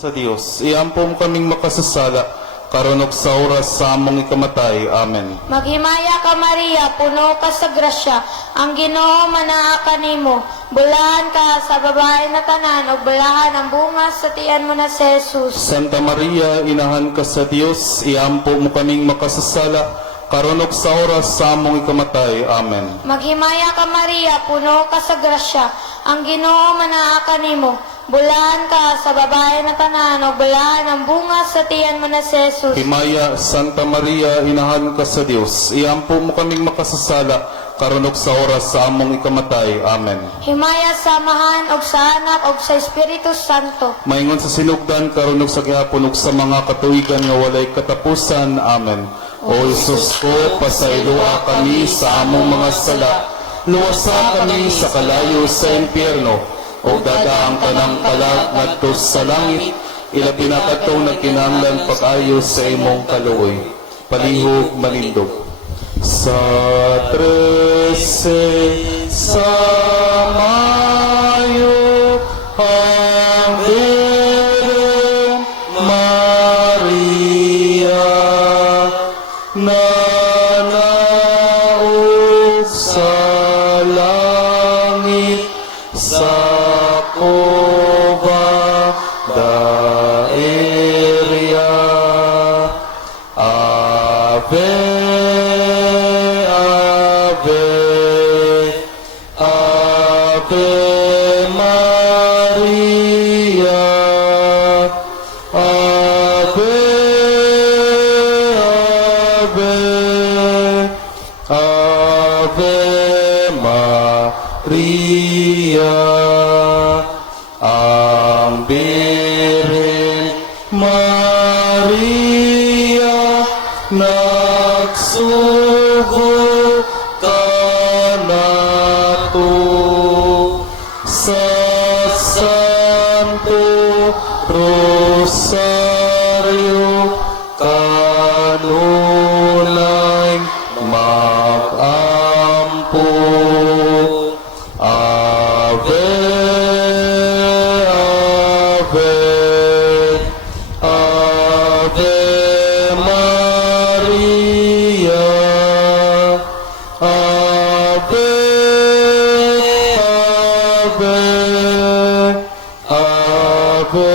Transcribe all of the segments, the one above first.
Sa Dios, iampom kaming makasasala, karonok sa oras sa among ikamatay. Amen. Maghimaya ka Maria, puno ka sa grasya, ang Ginoo manaa kanimo. Bulahan ka sa babae na tanan, ug bulahan ang bunga sa tiyan mo na si Jesus. Santa Maria, inahan ka sa Dios, iampo mo kaming makasasala, karonok sa oras sa among ikamatay. Amen. Maghimaya ka Maria, puno ka sa grasya, ang Ginoo manaa kanimo. Bulahan ka sa babae na tanan, ug bulahan ang bunga sa tiyan mo na si Jesus. Himaya, Santa Maria, inahan ka sa Dios, iampo mo kaming makasasala, karonok sa oras sa among ikamatay. Amen. Himaya sa Amahan, ug sa Anak, ug sa Espiritu Santo. Maingon sa sinugdan, karonok sa gihapon ug sa mga katuigan nga walay katapusan. Amen. O Isus ko, pasayloa kami sa among mga sala, luwasa kami sa kalayo sa impyerno, o dadaang kanang kalag ngadto sa langit, ilabi na kadtong nagkinahanglan pag-ayo sa imong kaluoy. Palihog manindog. Sa 13 sa Mayo, ang Birhen Maria, nanaog sa langit, sa Cova Daeria. Ave, Ave, Ave Maria, Ave, Ave, Ave Maria. Ang Birhen Maria, nagsugo kanato sa Santo Rosario, kanunay mag-ampo. Ave, Ave, Ave Maria, Ave, Ave, Ave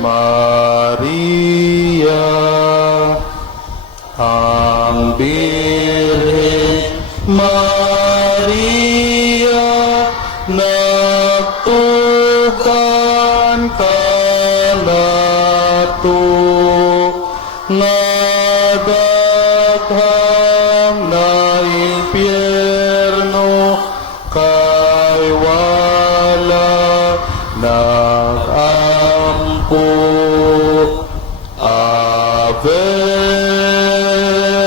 Maria. Ang Birhen Maria, nagtukan kanato nga daghang na impyerno, kay wala nag-ampo. Ave,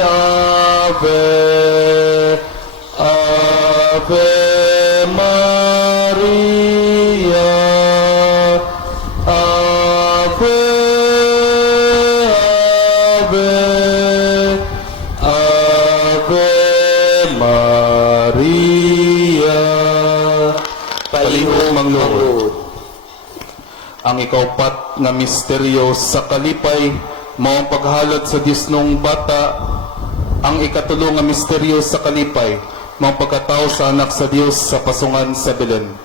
Ave, Ave Maria, Ave, Ave, Ave Maria. Palihog manglungod. Ang ikaupat nga misteryo sa kalipay, mao ang paghalad sa Dios nung bata. Ang ikatulo nga misteryo sa kalipay, mao ang pagkatao sa anak sa Dios sa pasungan sa Belen.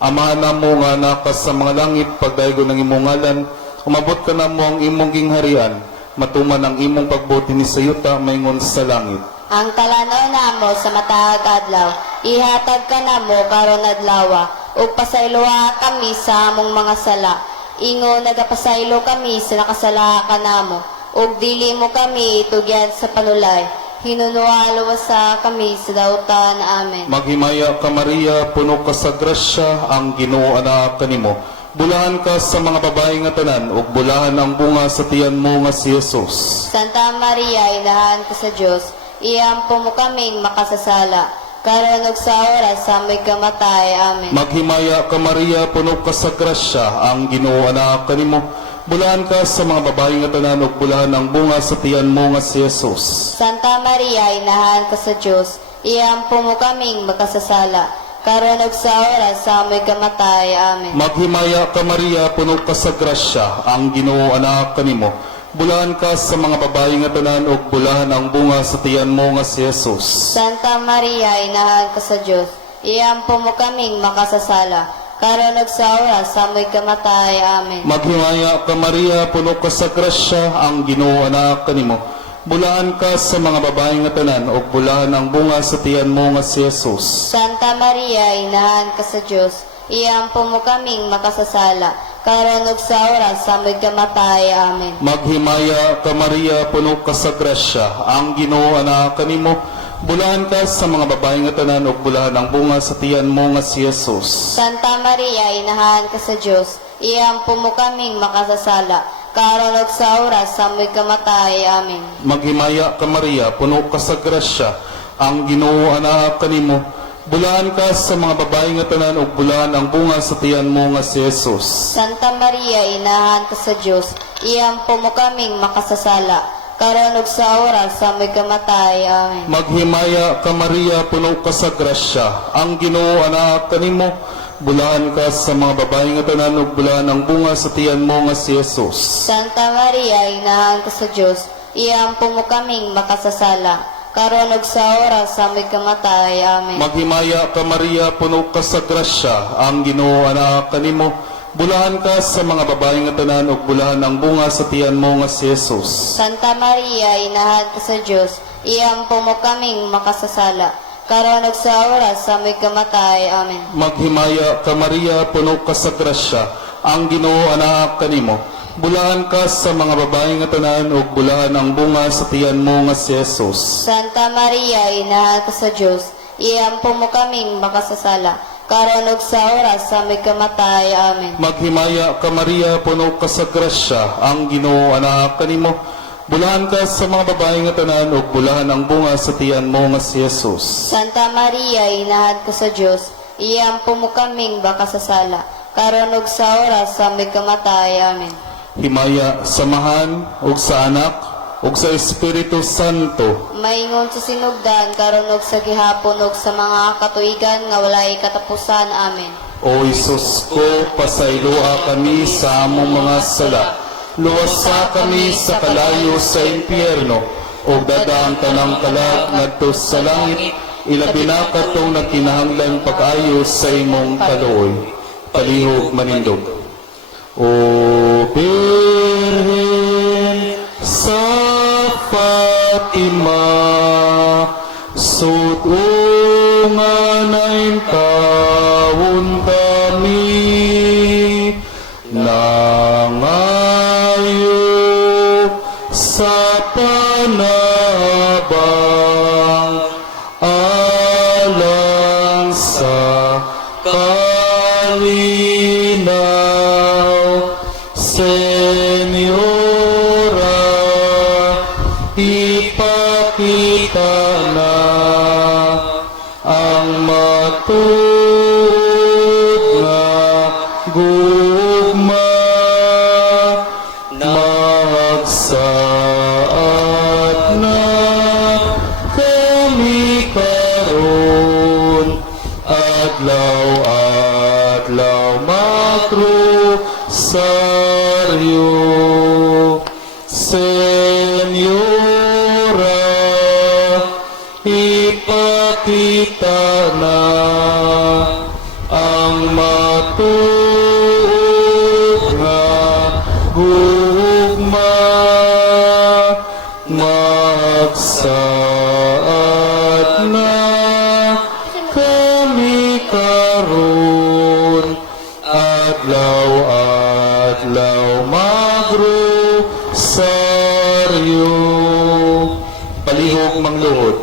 Amahan namo nga nakas sa mga langit, pagdaygo ng imong ngalan, umabot ka namo ang imong gingharian, matuman ang imong pagbuti ni sayuta maingon sa langit. Ang talanaw namo sa matahag adlaw, ihatag ka namo karon adlaw, ug pasayloa kami sa among mga sala. Ingo nagapasaylo kami sa nakasala ka namo, ug dili mo kami itugyan sa panulay. Hinunualo sa kami sa dautan. Amen. Maghimaya ka Maria, puno ka sa grasya, ang Ginoo anak kanimo. Bulahan ka sa mga babae nga tanan, ug bulahan ang bunga sa tiyan mo nga si Jesus. Santa Maria, inahan ka sa Dios, iampo mo kaming makasasala, karon ug sa oras sa aming kamatay. Amen. Maghimaya ka Maria, puno ka sa grasya, ang Ginoo anak kanimo. Bulahan ka sa mga babae nga tanan, ug bulahan ang bunga sa tiyan mo nga si Jesus. Santa Maria, inahan ka sa Dios, iampo mo kaming makasasala, karon ug sa oras sa amoy kamatay. Amen. Maghimaya ka Maria, puno ka sa grasya, ang Ginoo anak kanimo. Bulahan ka sa mga babae nga tanan ug bulahan ang bunga sa tiyan mo nga si Jesus. Santa Maria, inahan ka sa Dios, iampo mo kaming makasasala, karon ug sa oras sa amoy kamatay. Amen. Maghimaya ka Maria, puno ka sa grasya, ang Ginoo anak kanimo. Bulahan ka sa mga babae nga tanan ug bulahan ang bunga sa tiyan mo nga si Jesus. Santa Maria, inahan ka sa Dios, iampo mo kaming makasasala, karon ug sa oras sa amoy kamatay. Amen. Maghimaya ka Maria, puno ka sa grasya, ang Ginoo anak kanimo. Bulahan ka sa mga babae nga tanan ug bulahan ang bunga sa tiyan mo nga si Jesus. Santa Maria, inahan ka sa Dios, iampo mo kaming makasasala, karon ug sa oras sa amoy kamatay. Amen. Maghimaya ka Maria, puno ka sa grasya, ang Ginoo anak kanimo. Bulahan ka sa mga babae nga tanan ug bulahan ang bunga sa tiyan mo nga si Jesus. Santa Maria, inahan ka sa Dios, iampo mo kaming makasasala, karon ug sa oras sa amoy kamatay. Amen. Maghimaya ka Maria, puno ka sa grasya, ang Ginoo anak kanimo. Bulahan ka sa mga babae nga tanan ug bulahan ang bunga sa tiyan mo nga si Jesus. Santa Maria, inahan ka sa Dios, iampo mo kaming makasasala, karon ug sa oras sa amoy kamatay. Amen. Maghimaya ka Maria, puno ka sa grasya, ang Ginoo anak kanimo. Bulahan ka sa mga babae nga tanan ug bulahan ang bunga sa tiyan mo nga si Jesus. Santa Maria, inahan ka sa Dios, iampo mo kaming makasasala, karon ug sa oras sa amoy kamatay. Amen. Maghimaya ka Maria, puno ka sa grasya, ang Ginoo anak kanimo. Bulahan ka sa mga babae nga tanan ug bulahan ang bunga sa tiyan mo nga si Jesus. Santa Maria, inahan ka sa Dios, iampo mo kaming makasasala, karon ug sa oras sa amoy kamatay. Amen. Maghimaya ka Maria, puno ka sa grasya, ang Ginoo anak kanimo. Bulahan ka sa mga babae nga tanan ug bulahan ang bunga sa tiyan mo nga si Jesus. Santa Maria, inahan ka sa Dios, iampo mo kaming makasasala, karon ug sa oras sa amoy kamatay. Amen. Himaya samahan ug sa anak ug sa Espiritu Santo. Maingon sa sinugdan, karon ug sa gihapon ug sa mga katuigan nga walay katapusan. Amen. O Isus ko, pasayloa kami sa among mga sala. Luwasa kami sa kalayo sa impyerno, o dadaan tanang kalag ngadto sa langit, ilabi na katong nagkinahanglan pag-ayo sa imong kaluoy. Palihog manindog. O Birhen sa Fatima, sutungan ay taon kami, nangayo sa panabang, alang sa kalinaw. Senyora, ipakita na ang matuod nga gugma, magsaad na kami karon, adlaw-adlaw makrusaryo. Senyora, ipakita na ang matuod nga gugma, magsaad na kami karon, adlaw-adlaw magrosaryo. Palihog mangluhod.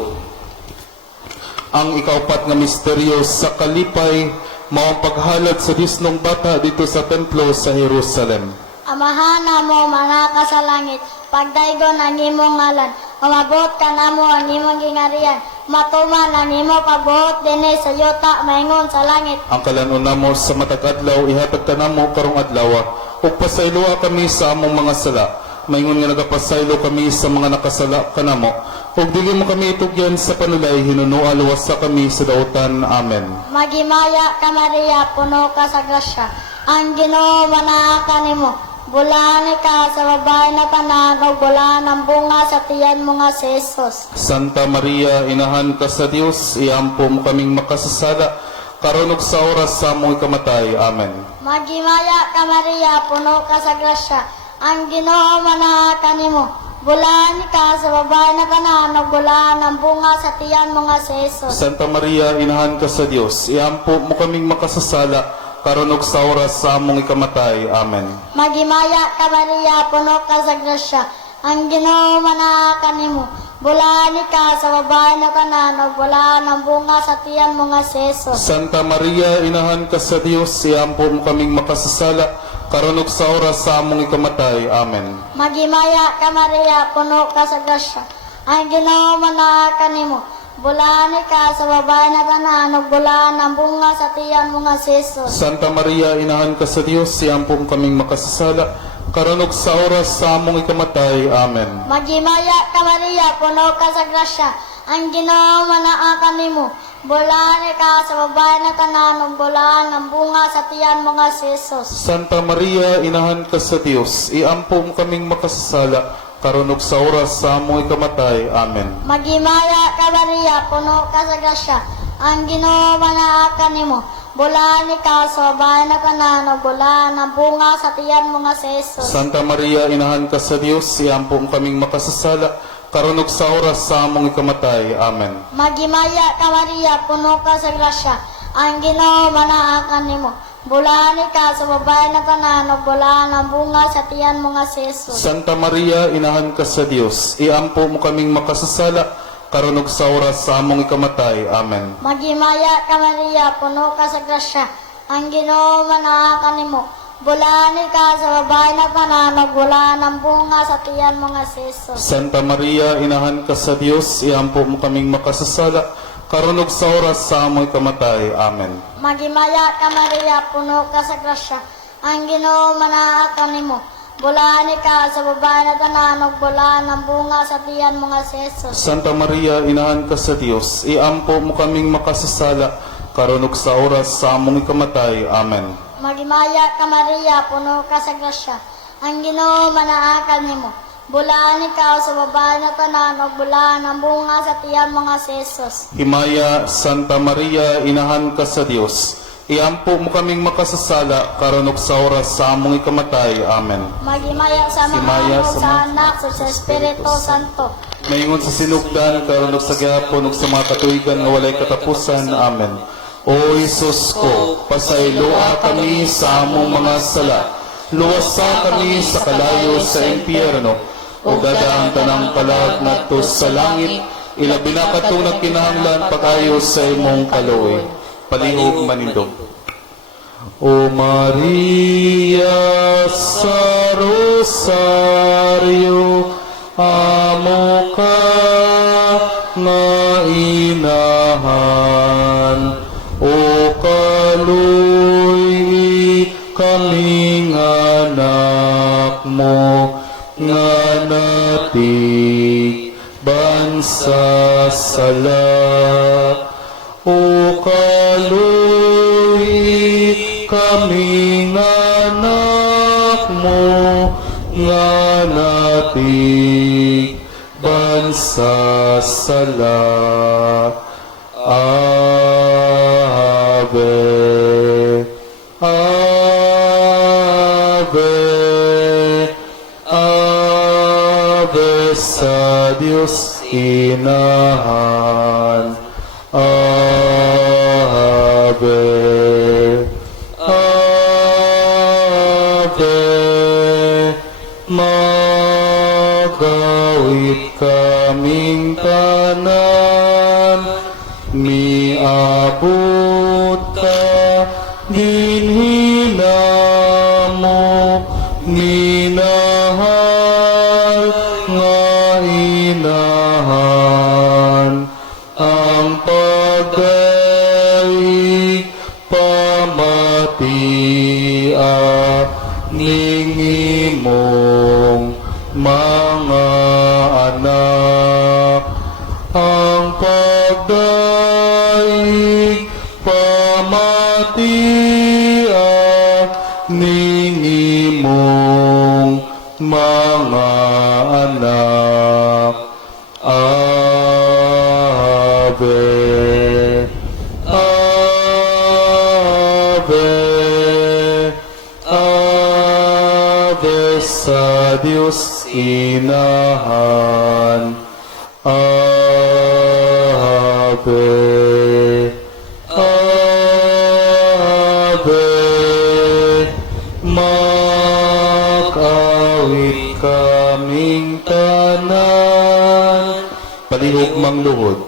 Ang ikaupat nga misteryo sa kalipay, mao ang paghalad sa disnong bata dito sa templo sa Jerusalem. Amahan namo manaka sa langit, pagdaygon ang imong ngalan, umabot ka namo ang imong gingarian, matuman ang imong pagbuot dinhi sa yuta maingon sa langit. Ang kalanon namo sa matag adlaw, ihatag ka namo karong adlaw, ug pasayloa kami sa among mga sala. Maingon nga nagapasaylo kami sa mga nakasala kanamo, Ug dili mo kami itugyan sa panulay, hinunoa luwas sa kami sa dautan. Amen. Magimaya ka Maria, puno ka sa grasya. Ang Ginoo manaka nimo. Bulani ka sa babae na tanan, o bulan ang bunga sa tiyan mo nga si Jesus. Santa Maria, inahan ka sa Dios, iampo mo kaming makasasala, karon ug sa oras sa among ikamatay. Amen. Magimaya ka Maria, puno ka sa grasya. Ang Ginoo manaka nimo. Bulani ka sa babae na tanan, o bulan ang bunga sa tiyan mo nga si Jesus. Santa Maria, inahan ka sa Dios, iampo mo kaming makasasala, karon ug sa oras sa among ikamatay. Amen. Magimaya ka Maria, puno ka sa grasya. Ang Ginoo manaka nimo. Bulani ka sa babae na tanan, o bulan ang bunga sa tiyan mo nga si Jesus. Santa Maria, inahan ka sa Dios, iampo mo kaming makasasala, karon ug sa oras sa among ikamatay. Amen. Magimaya ka Maria, puno ka sa grasya. Ang Ginoo manaka nimo. Bulani ka sa babae na tanan, o bulan ang bunga sa tiyan mo nga si Jesus. Santa Maria, inahan ka sa Dios, iampo mo kaming makasasala, karon ug sa oras sa among ikamatay. Amen. Magimaya ka Maria, puno ka sa grasya. Ang Ginoo manaka nimo. Bulani ka sa babae na tanan, o bulan ang bunga sa tiyan mo nga si Jesus. Santa Maria, inahan ka sa Dios, iampo mo kaming makasasala, karon ug sa oras sa among ikamatay. Amen. Magimaya ka Maria, puno ka sa grasya. Ang Ginoo manaka nimo. Bulani ka sa babae na tanan, o bulan ang bunga sa tiyan mo nga si Jesus. Santa Maria, inahan ka sa Dios, iampo mo kaming makasasala, karon ug sa oras sa among ikamatay. Amen. Magimaya ka Maria, puno ka sa grasya. Ang Ginoo manaka nimo. Bulani ka sa babae na tanan, o bulan ang bunga sa tiyan mo nga si Jesus. Santa Maria, inahan ka sa Dios, iampo mo kaming makasasala, karon ug sa oras sa among ikamatay. Amen. Magimaya ka Maria, puno ka sa grasya. Ang Ginoo manaka nimo. Bulani ka sa babae na tanan, o bulan ang bunga sa tiyan mo nga si Jesus. Santa Maria, inahan ka sa Dios, iampo mo kaming makasasala, karon ug sa oras sa among ikamatay. Amen. Magimaya ka Maria, puno ka sa grasya. Ang Ginoo manaka nimo. Bulani ka sa babae na tanan, o bulan ang bunga sa tiyan mo nga si Jesus. Santa Maria, inahan ka sa Dios, iampo mo kaming makasasala, karon ug sa oras sa among ikamatay. Amen. Magimaya ka Maria, puno ka sa grasya. Ang Ginoo manaka nimo. Bulani ka sa babae na tanan, o bulan ang bunga sa tiyan mo nga si Jesus. Himaya, Santa Maria, inahan ka sa Dios, iampo mo kaming makasasala, karon ug sa oras sa among ikamatay. Amen. Magimaya sa mga Himaya amo sa sa anak, sa Espiritu Santo. Maingon sa sinugdan, karon ug sa gihapon ug sa mga katuigan nga walay katapusan. Amen. O Jesus ko, pasayloa kami sa among mga sala, luwasa kami sa kalayo sa impyerno, o dadaan tanang kalag ngadto sa langit, ilabi na katong nagkinahanglan pagayo sa imong kaluoy. Palihog manindog. O Maria sa Rosario, amo ka nga inahan, o kaluoy kaming anak mo, nga natig bansa sala. O kaluoy kaming anak mo, nga natig bansa sala. Ave, Ave, Ave sa Diyos inahan. Ave, Ave, magawit kaming tanan, miabot ka dinhina mo, minahal nga inahan, ang pagdaig pamatia ning imong mga anak, daig pamatia ning imong mga anak. Ave, Ave, Ave sa Diyos inahan. Ave, Ave, makawit kaming tanan. Palihog mang luhod.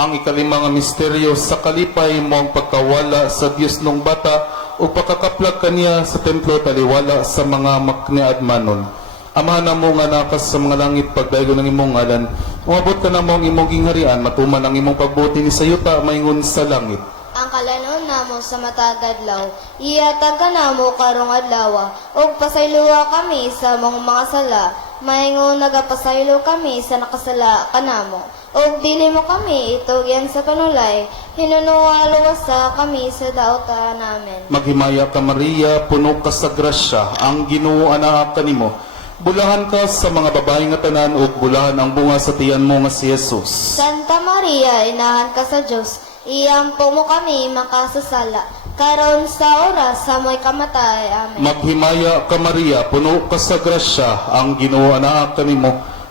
Ang ikalimang misteryo sa kalipay mo ang pagkawala sa Diyos nung bata o pagkakaplag kaniya sa templo taliwala sa mga makniadmanon. Amahan na mo nga nakas sa mga langit pagdaigo ng imong ngalan. Umabot ka na mo ang imong gingharian, matuman ang imong pagbuti ni sayuta maingon sa langit. Ang kalanon namo sa matag adlaw, ihatag ka namo karong adlaw, ug pasayloa kami sa mga sala, maingon nagapasaylo kami sa nakasala kanamo. Og dili mo kami itugyan sa kanulay, hinunuwa-luwasa kami sa daota namin. Maghimaya ka Maria, puno ka sa grasya, ang Ginoo anak kanimo. Bulahan ka sa mga babae nga tanan ug bulahan ang bunga sa tiyan mo nga si Jesus. Santa Maria, inahan ka sa Diyos, iyampo mo kami makasasala, karon sa oras sa mo'y kamatay. Amen. Maghimaya ka Maria, puno ka sa grasya, ang Ginoo anak kanimo.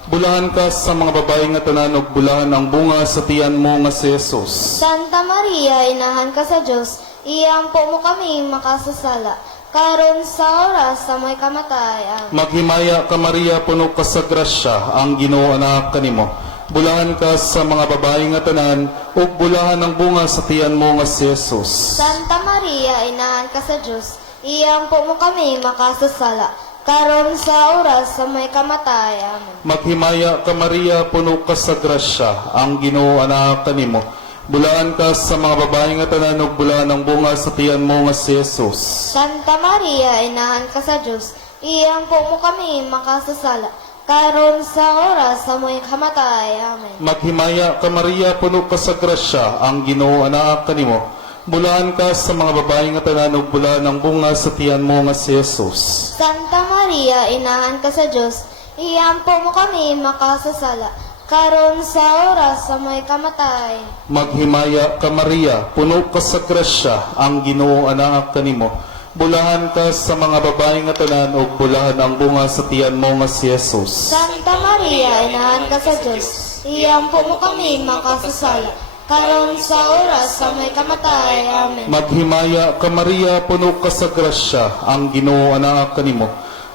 Bulahan ka sa mga babae nga tanan ug bulahan ang bunga sa tiyan mo nga si Jesus. Santa Maria, inahan ka sa Diyos, iyampo mo kami makasasala, karon sa oras sa mo'y kamatay. Amen. Maghimaya ka Maria, puno ka sa grasya, ang Ginoo anak kanimo. Bulahan ka sa mga babae nga tanan ug bulahan ang bunga sa tiyan mo nga si Jesus. Santa Maria, inahan ka sa Diyos, iyampo mo kami makasasala, karon sa oras sa may kamatay. Amen. Maghimaya ka Maria, puno ka sa grasya, ang Ginoo anak kanimo. Bulahan ka sa mga babae nga tanan ug bulahan ang bunga sa tiyan mo nga si Jesus. Santa Maria, inahan ka sa Diyos, iyampo mo kami makasasala, karon sa oras sa may kamatay. Amen. Maghimaya ka Maria, puno ka sa grasya, ang Ginoo anak kanimo. Bulahan ka sa mga babae nga tanan ug bulahan ang bunga sa tiyan mo nga si Jesus. Santa Maria, inahan ka sa Diyos, iyampo mo kami makasasala, karon sa oras sa may kamatay. Maghimaya ka Maria, puno ka sa grasya, ang Ginoo anak kanimo. Bulahan ka sa mga babae nga tanan ug bulahan ang bunga sa tiyan mo nga si Jesus. Santa Maria, inahan ka sa Diyos, iyampo mo kami makasasala, karon sa oras sa may kamatay. Amen. Maghimaya ka Maria, puno ka sa grasya, ang Ginoo anak kanimo.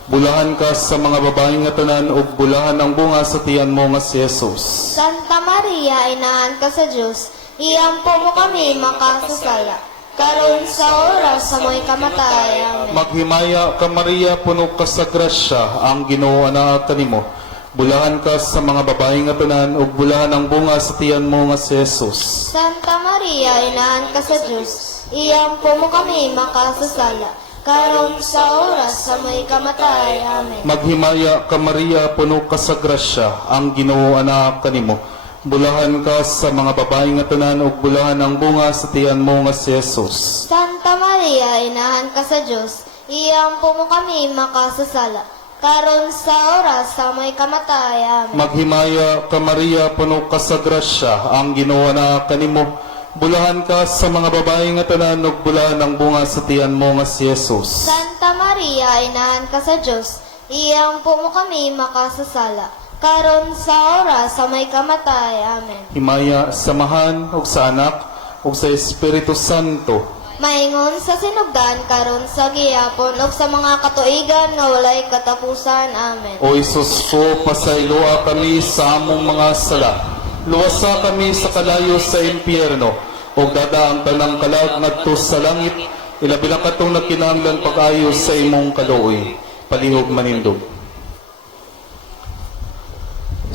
Bulahan ka sa mga babae nga tanan ug bulahan ang bunga sa tiyan mo nga si Jesus. Santa Maria, inahan ka sa Diyos, iyampo mo kami makasasala, karon sa oras sa may kamatay. Amen. Maghimaya ka Maria, puno ka sa grasya, ang Ginoo anak kanimo. Bulahan ka sa mga babae nga tanan ug bulahan ang bunga sa tiyan mo nga si Jesus. Santa Maria, inahan ka sa Diyos, iyampo mo kami makasasala, karon sa oras sa may kamatay. Amen. Maghimaya ka Maria, puno ka sa grasya, ang Ginoo anak kanimo. Bulahan ka sa mga babae nga tanan ug bulahan ang bunga sa tiyan mo nga si Jesus. Santa Maria, inahan ka sa Diyos, iyampo mo kami makasasala, karon sa oras sa may kamatay. Amen. Maghimaya ka Maria, puno ka sa grasya, ang Ginoo anak kanimo. Bulahan ka sa mga babae nga tanan ug bulahan ang bunga sa tiyan mo nga si Jesus. Santa Maria, inahan ka sa Diyos, iyampo mo kami makasasala, karon sa oras sa may kamatay. Amen. Himaya samahan ug sa anak ug sa Espiritu Santo. Maingon sa sinugdan karon sa gihapon ug sa mga katuigan nga walay katapusan. Amen. O Isus ko, pasayloa kami sa among mga sala. Luwasa kami sa kalayo sa impyerno, o dadaang tanang kalag ngadto sa langit, ilabi lang katong nagkinahanglan pag-ayo sa imong kaluoy. Palihog manindog.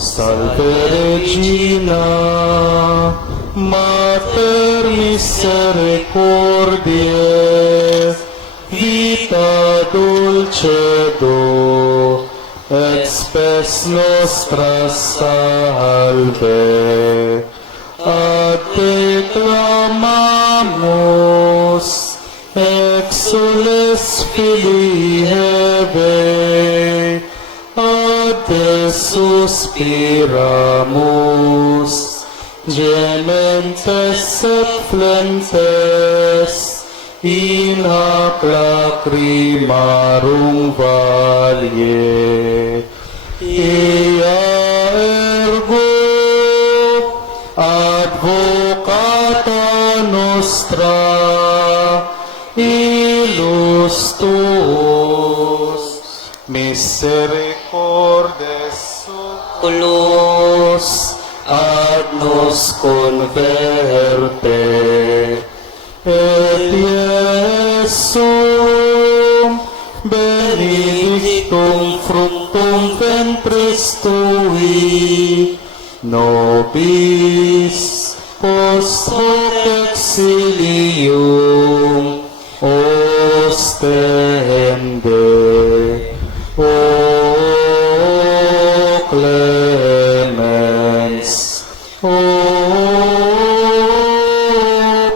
Salve Regina, Mater Misericordiae, vita dulcedo, et spes nostra salve. Ad suspiramus, exules filii Hevae, ad te suspiramus, gementes et flentes, in hac lacrimarum valle. Ia ergo advocata nostra ilus tuus, misericordes oculos ad nos converte, et Iesum benedictum fructum ventris tui, nobis post hoc exilium ostende. O clemens, O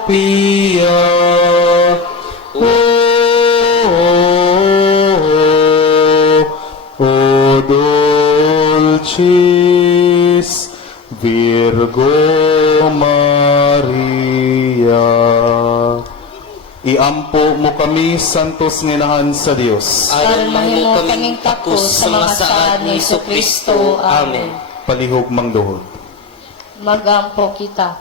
pia, O dulcis Virgo Maria. Iampo mo kami, santos nginahan sa Dios. Aron mahimo kaming takos sa mga saad ni Kristo. Amen. Palihog mangduhod. Magampo kita.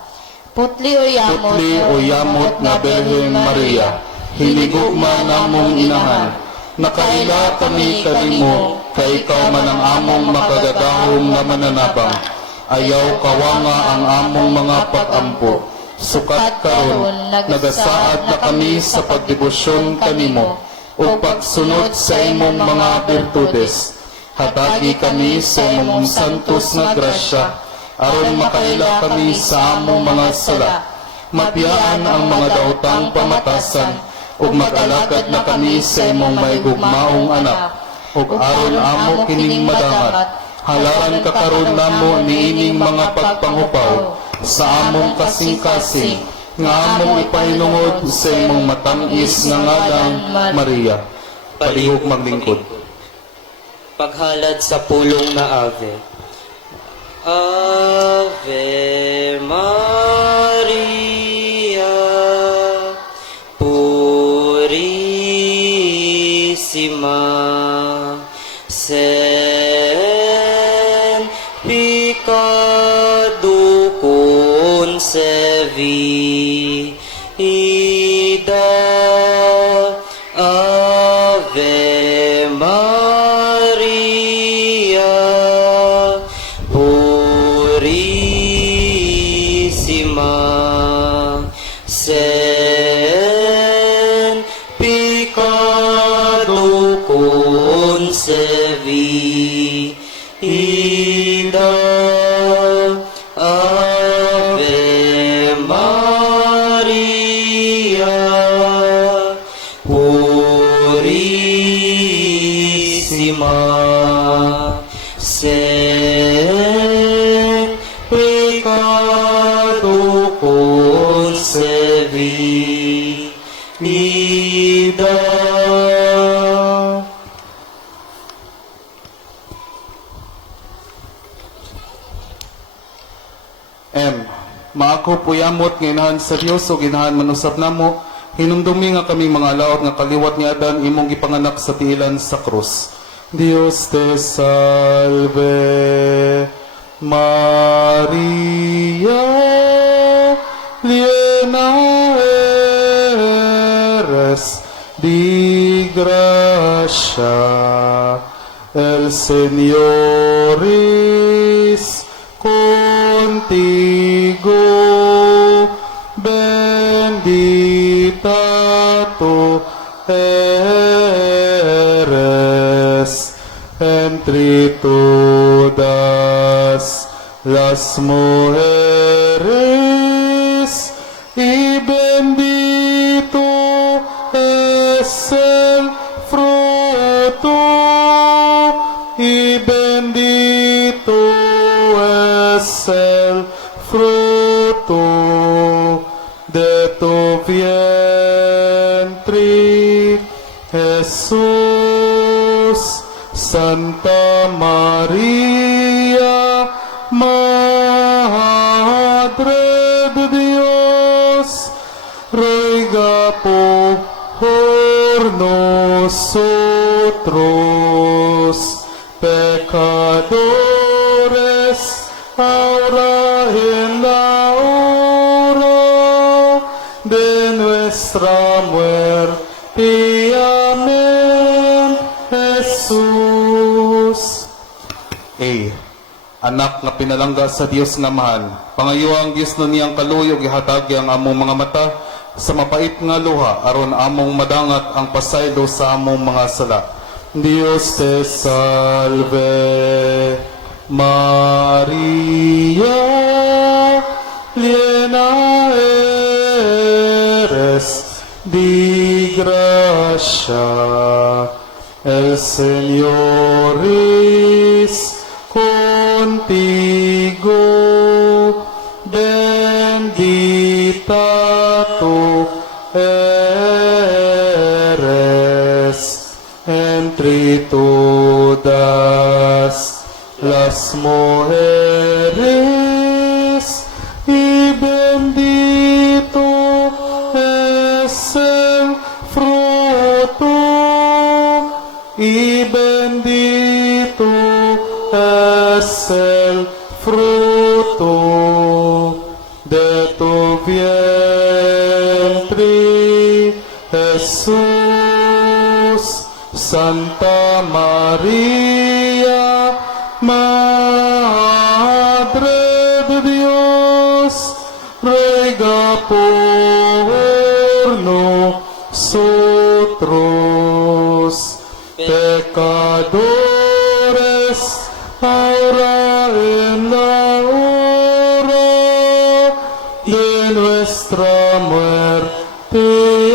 Putli o yamot, Putli o yamot na Birhen Maria, hinigugma namong inahan, nakaila kami kanimo, kay ikaw man ang among makagagahom na mananabang. Ayaw kawanga ang among mga pag-ampo. Sukat karon, nagasaad na kami sa pagdebosyon kanimo, o pagsunod sa imong mga birtudes. Hatagi kami sa imong santos nga grasya, aron makaila kami sa among mga sala. Mapiyaan ang mga daotang pamatasan, ug mag-alagad na kami sa imong maigugmaong anak. Ug aron amo kining madangat, halaran kakaron namo niining mga pagpanghupaw sa among kasing-kasing, nga among ipahinungod sa imong matangis nga ngalang Maria. Palihog maglingkod. Paghalad sa pulong na Ave. Ave Maria, Purissima, Sen Picado concevi, Ida Ave Maria, Purissima, Sen Picado concevi, Ida Ave Maria, Purissima, Sen Picado concevi, Ida. Maako puyamot nginahan sa Dios o ginahan manusap namo, hinumdumi nga kami mga laot nga kaliwat ni Adan imong gipanganak sa tiilan sa krus. Dios te salve, Maria, llena eres di gracia, el Señor es contigo, bendita tú eres entre todas las mujeres, y bendito es el fruto, y bendito es el fruto de tu vientre, Santa Maria, Madre de Dios, ruega por nosotros, pecadores, ahora en la hora de nuestra muerte. Amén. Jesus. Anak nga pinalangga sa Dios nga mahal, pangayo ang Dios na niyang kaluyog ihatag ang among mga mata sa mapait nga luha aron among madangat ang pasaylo sa among mga sala. Dios te salve, Maria, llena eres de gracia, el Señor es contigo, bendita tú eres entre todas las mujeres, y bendito es el fruto, y bendito es el fruto de tu vientre, Jesús. Santa María, Madre de Dios, ruega por nosotros, pecadores, ahora en la hora de nuestra muerte.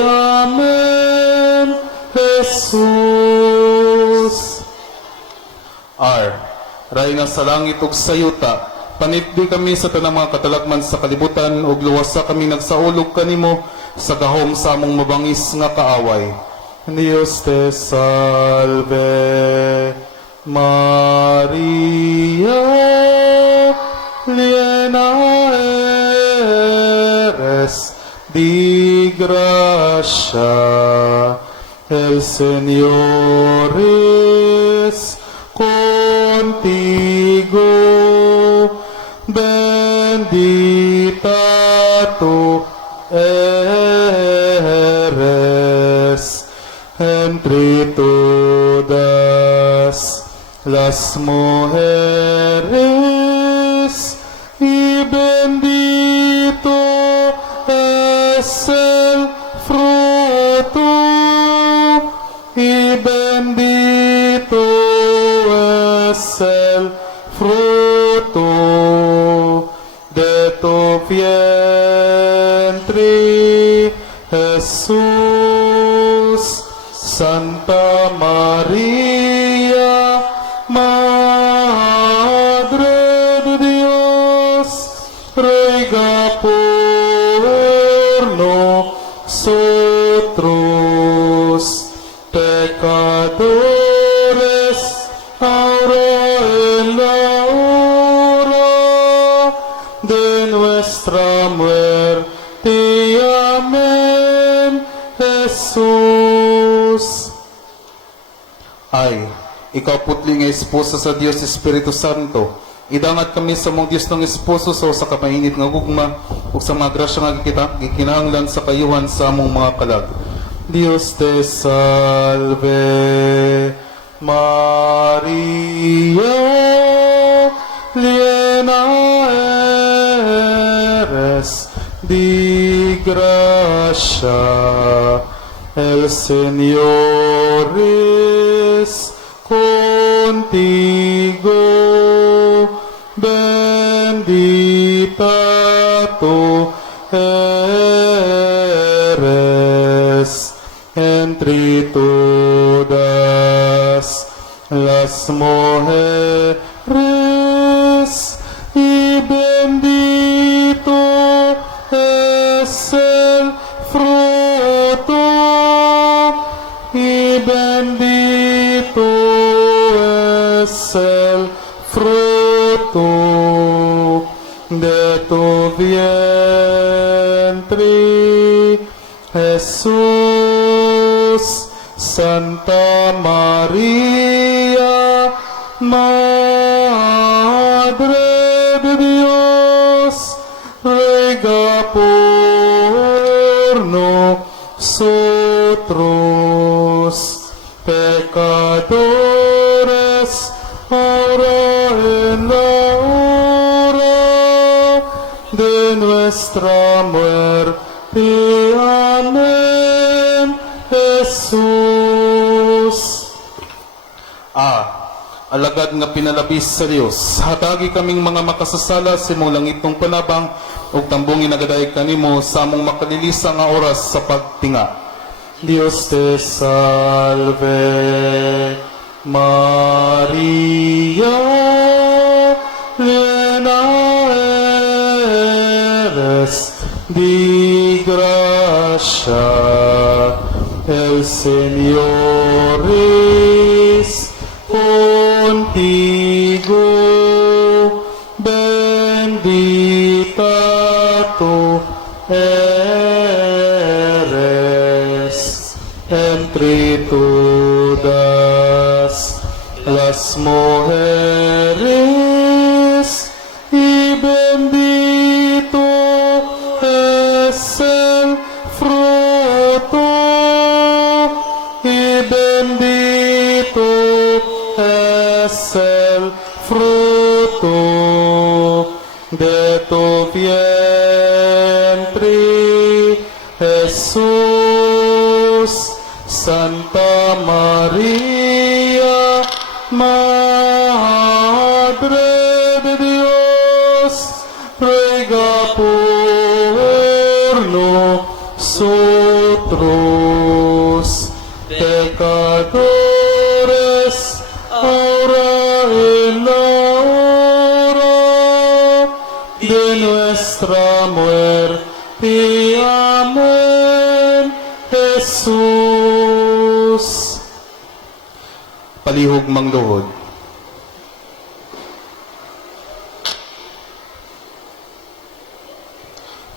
Amén. Jesus. Ray nga sa langit ug sa yuta, panitdi kami sa tanang mga katalagman sa kalibutan ug luwasa kami nagsaulog kanimo sa gahom sa among mabangis nga kaaway. Dios te salve, Maria, llena eres de gracia, el Señor es contigo, bendita tú eres entre todas las mujeres, y bendito es el fruto, y bendito es el fruto de tu vientre, Jesús. Santa María, Madre de Dios, ruega por nosotros, pecadores, ahora en la hora de nuestra muerte. Amén. Jesus. Ikaw putli nga esposa sa Dios Espiritu Santo, idangat kami sa mong Dios ng esposo sa kapainit nga gugma ug sa mga grasya nga gikinahanglan sa kayuhan sa among mga kalag. Dios te salve, Maria, llena eres de gracia, el Señor es contigo, bendita tú eres entre todas las mujeres, y bendito es el fruto, y bendito es el fruto de tu vientre, Jesús. Santa María, Madre de Dios, ruega por nosotros, pecadores, ahora en la hora de nuestra muerte. Amén. Jesus. Alagad nga pinalabis sa Dios, hatagi kaming mga makasasala sa imong langit ng panabang, ug tambungin nagaday kanimo sa among makalilisa nga oras sa pagtinga. Dios te salve, Maria, llena eres de gracia, el Señor es contigo, bendita tú eres entre todas las mujeres, y bendito es el fruto, y bendito es el fruto de tu vientre, Jesús. Santa María, Madre de Dios, ruega por nosotros, pecadores, ahora en la hora de nuestra muerte. Amén. Jesus. Palihog mangluhod.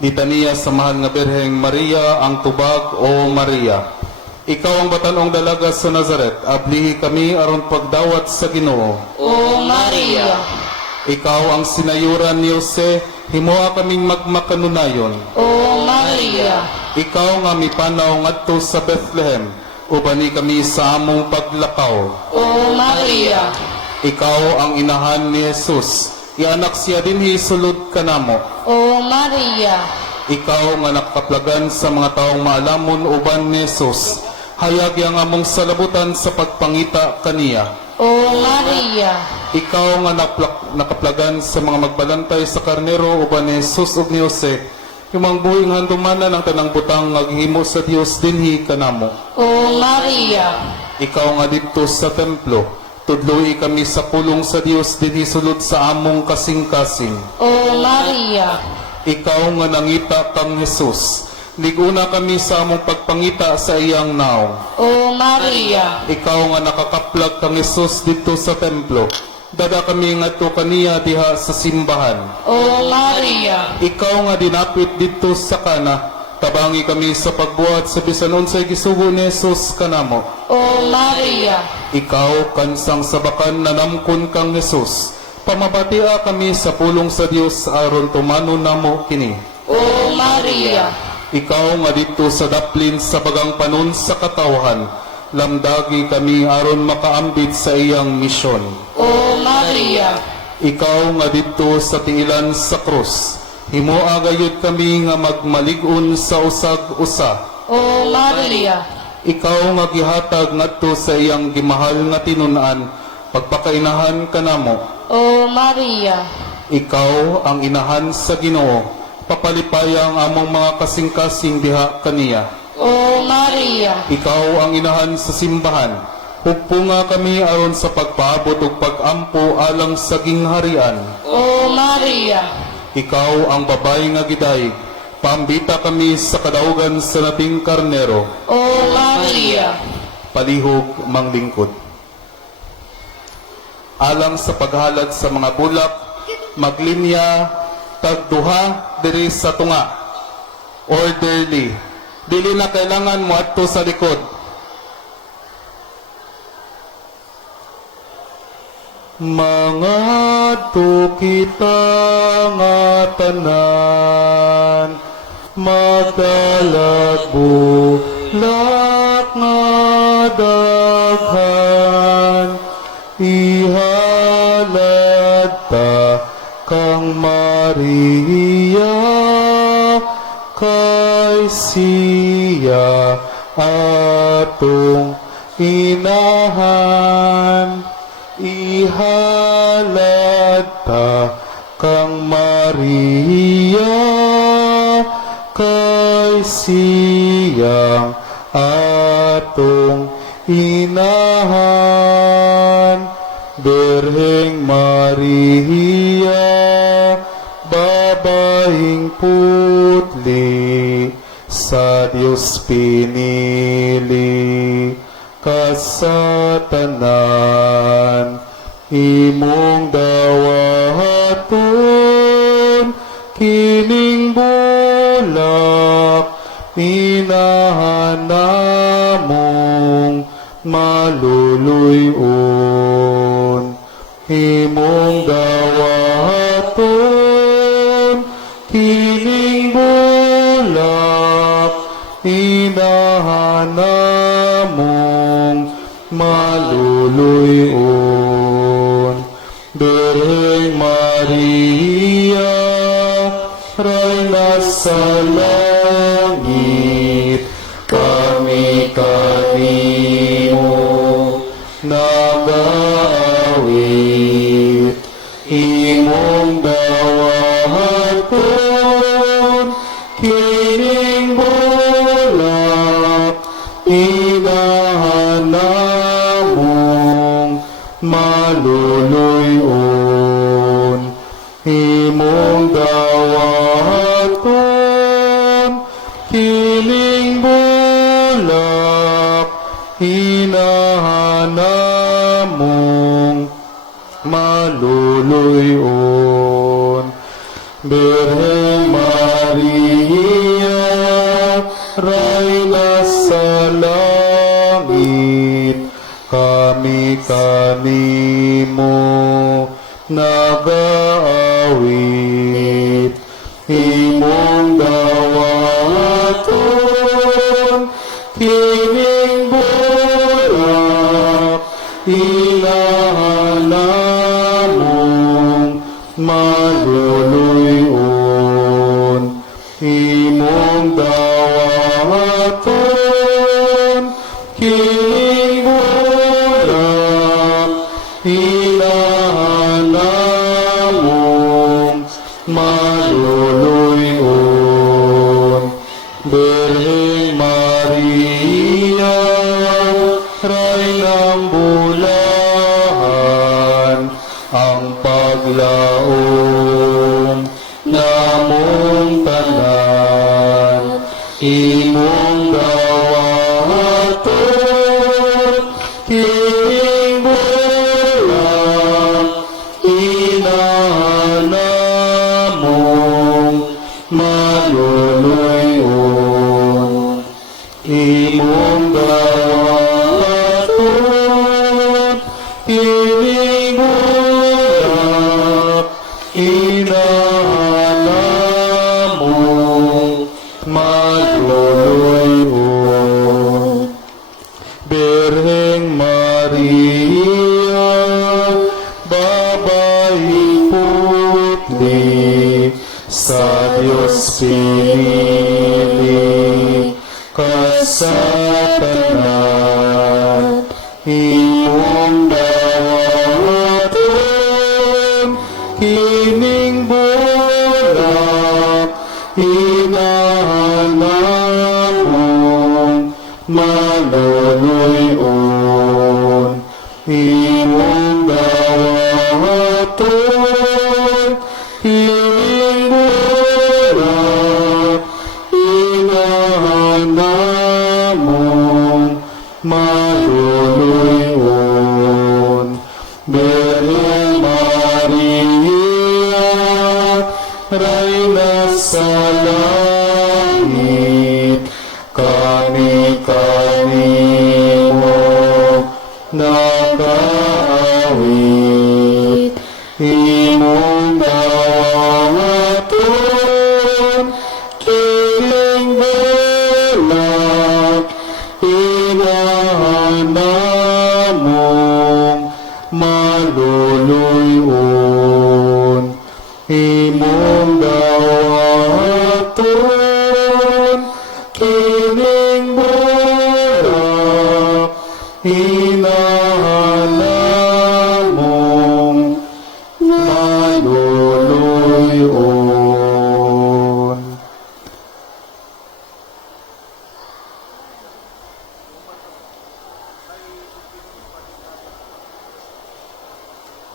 Litania sa mahal nga Birheng Maria, ang tubag o Maria. Ikaw ang batanong dalaga sa Nazaret, ablihi kami aron pagdawat sa Ginoo. O Maria, Ikaw ang sinayuran ni Jose, himoa kaming magmakanunayon. O Maria, Ikaw nga mipanaw ngadto sa Bethlehem, ubani kami sa among paglakaw. O Maria, Ikaw ang inahan ni Jesus, ianak siya dinhi sulod kanamo. O Maria, Ikaw nga nakaplagan sa mga taong maalamon uban ni Jesus, hayag ang among salabutan sa pagpangita kaniya. O Maria, Ikaw nga nakaplagan sa mga magbalantay sa karnero uban ni Jesus ug ni Jose, yung buhing handumanan ang tanang butang naghimo sa Dios dinhi kanamo. O Maria, Ikaw nga didto sa templo, tudloy kami sa pulong sa Dios dinhi sulod sa among kasing-kasing. O Maria, Ikaw nga nangita kang Jesus, liguna kami sa among pagpangita sa iyang naong. O Maria, Ikaw nga nakakaplag kang Jesus dito sa templo, dada kami ngadto kaniya diha sa simbahan. O Maria, Ikaw nga dinapit dito sa kana, tabangi kami sa pagbuhat sa bisan unsay gisugo ni Jesus kanamo. O Maria, Ikaw kansang sabakan nanamkon kang Jesus, pamabatia kami sa pulong sa Dios aron tumanon namo kini. O Maria, Ikaw nga dito sa daplin sa bagang panon sa katawhan, lamdagi kami aron makaambit sa iyang misyon. O Maria, Ikaw nga dito sa tiilan sa krus, himoa gayud kami nga magmalig-on sa usag-usa. O Maria, Ikaw nga gihatag ngadto sa iyang gimahal nga tinun-an, pagpakainahan kanamo. O Maria, Ikaw ang inahan sa Ginoo, papalipayang among mga kasing-kasing diha kaniya. O Maria, Ikaw ang inahan sa simbahan, hugpunga kami aron sa pagpaabot ug pag-ampo alang sa gingharian. O Maria, Ikaw ang babay nga gidayeg, paambita kami sa kadaugan sa nating karnero. O Maria, Palihog manglingkod. alang sa paghalad sa mga bulak, maglinya, tagduha, diri sa tunga. Orderly. Dili na kailangan mo adto sa likod. Mga kita nga tanan, magdalagbulak nga daghan, ihalad ta kang Maria, kay siya atong inahan. Ihalad ta kang Maria, kay siyang atong inahan. Birheng Maria, babaeng putli, sa Diyos pinili, kasatanan, imong dawaton, kining bulak, inahan namong maluluyon. Imong dawaton, kining bulak, inahan namong maluluyon. Birheng Maria, Reyna sa langit, kami kanimo nagaawit. Imong dawaton, kining bulak, inahan namong maluluyon. Imong dawaton, kining bulak, inahan namong maluluyon. Birheng Maria, Reyna sa langit, kami kanimo nagaawit. Imong dawaton, kining bulak, inahan namong maluluyon. Imong dawaton, kining bulak, inahan namong maluluyon. Birheng Maria, Rainang bulahan, ang paglaom namong tanan. Imong dawaton, kining bulak, inahan namong maluluyon. Imong dawaton, kining bulak, inahan namong maluluyon. Birheng Maria, babaeng putli, sa Diyos pinili, kasatanan, imong dawaton, kining bulak, inahan namong maluluyon. Imong dawaton, kining bulak, inahan namong maluluyon. Birheng Rayna sa langit, kami kanimo nakaawit. Imong dawaton, kiling balak, inahan namong maluluyon. Imong dawaton, kiling balak, inahan namong maluluyon.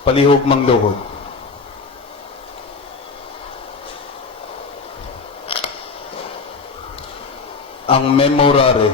Palihog mang luhod. Ang memorare,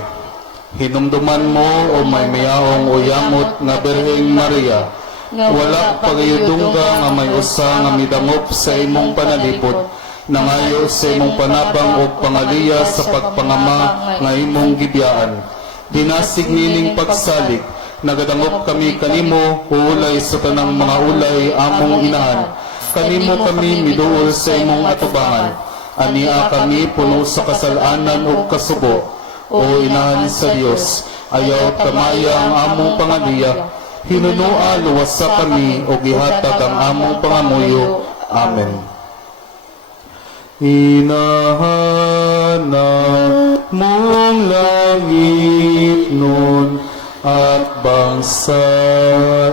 hinumduman mo o may mayahong uyamot nga Birheng Maria, wala pagayudungga nga may usa nga midangop sa imong panalipod, nangayo sa imong panabang o pangaliya sa pagpangama nga imong gibiyaan. Dinasig nining pagsalig, nagadangop kami kanimo, ulay sa tanang mga ulay among inahan. Kanimo kami miduol sa imong atubangan. Ania kami puno sa kasalanan o kasubo, o inahan sa Dios, ayaw kamaya ang among pangaliya, hinunua luwas sa kami o gihatag ang among pangamuyo. Amen. Inahanap mong langit nun at bangsa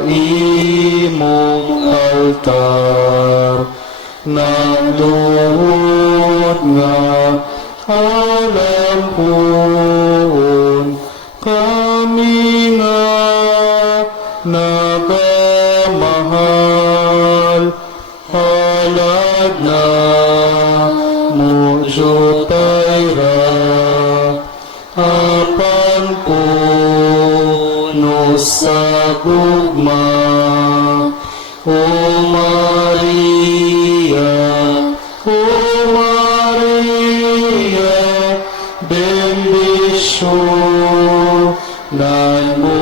imong altar, nagluhod nga alam kami nga nagamahal, halad na mo jutayra, apan puno sa gugma, O Maria, bendisyonan mo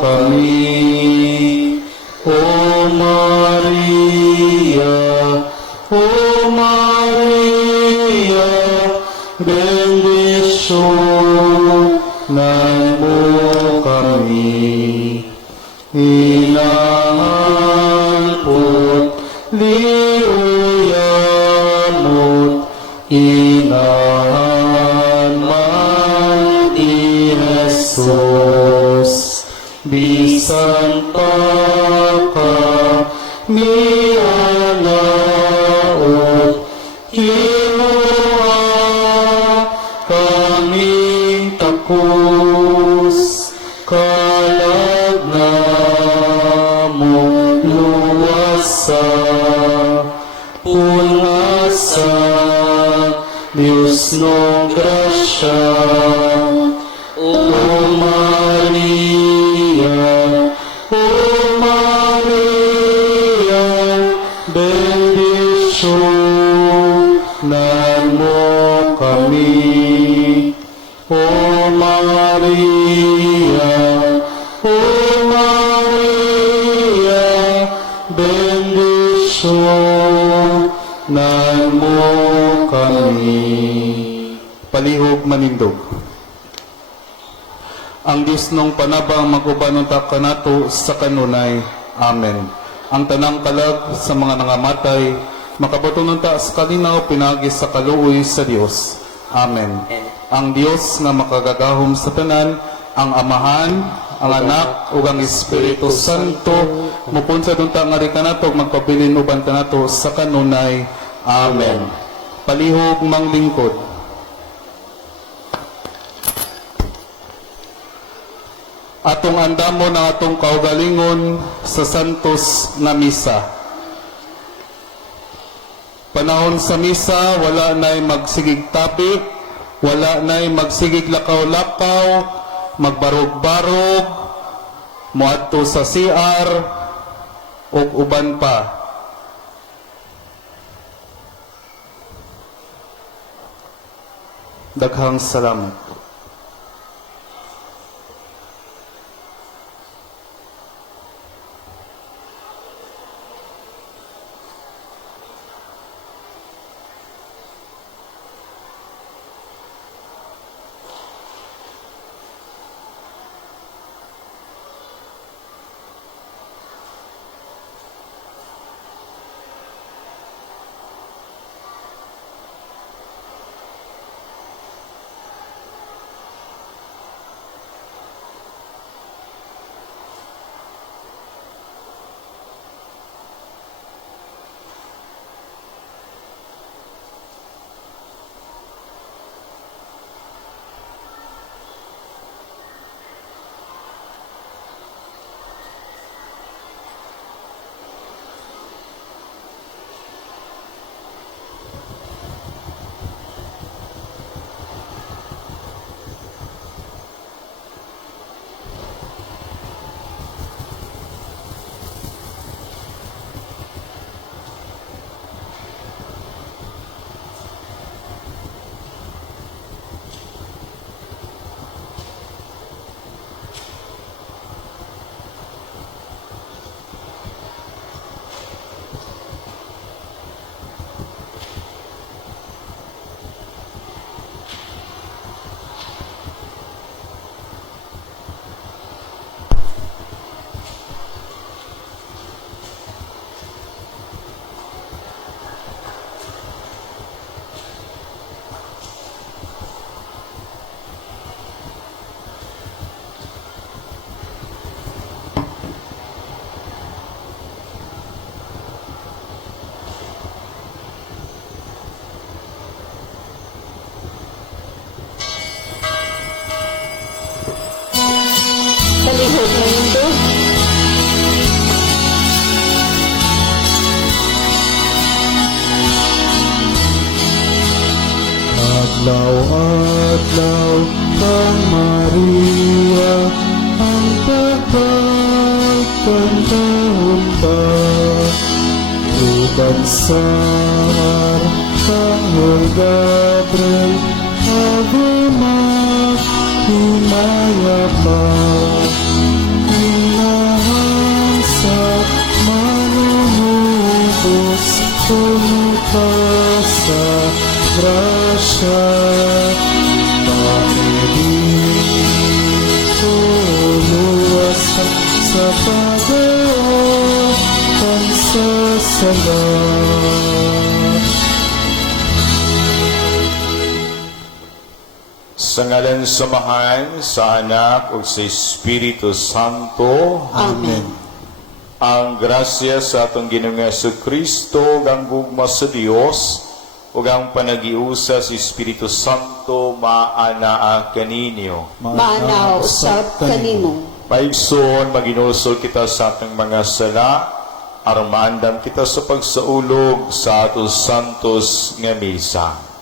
kami. O Maria, bendisyonan mo kami. Inahan po't liuyamot, inahan man i Jesus. Bisan pa kami alaot, kinuha kaming takos, kalag na mo luwasa, punasa Diyos no grasya. O Maria, bendisyonan mo kami. O Maria, bendisyonan mo kami. Palihog manindog. Ang Diyos nung panabang magubanunta kanato sa kanunay. Amen. Ang tanang kalag sa mga nangamatay, makabatununta sa kalinaw pinagi sa kaluoy sa Dios. Amen. Ang Dios nga makagagahom sa tanan, ang Amahan, ang Anak, ug ang Espiritu Santo, mupunsa dunta nga ri kanato magpabilin uban kanato sa kanunay. Amen. Palihog mang lingkod. Atong andamo na atong kaugalingon sa Santos na Misa. Panahon sa Misa, wala na'y magsigig tapi, wala na'y magsigig lakaw-lakaw, magbarog-barog, muadto sa CR, ug uban pa. Daghang salamat. Palihog na mundo. Adlaw-adlaw kang Maria, ang pagpagpantahon pa. Lubag sa Arkanghel Gabriel, Ave Maria pa. Inahan sa manunubos, puno ka sa grasya. Pangilito luwas sa pag-aon, pagsasalat. Sa ngalan samahan, sa Anak, ug sa Espiritu Santo. Amen. Ang grasya sa atong Ginoong Jesucristo, ang gugma sa Dios, ug ang panagiusa sa Espiritu Santo maanaa kaninyo. Maanaw usab kanimo. Paigsoon, maginulsol kita sa atong mga sala, aron maandam kita sa pagsaulog sa atos santos nga misa.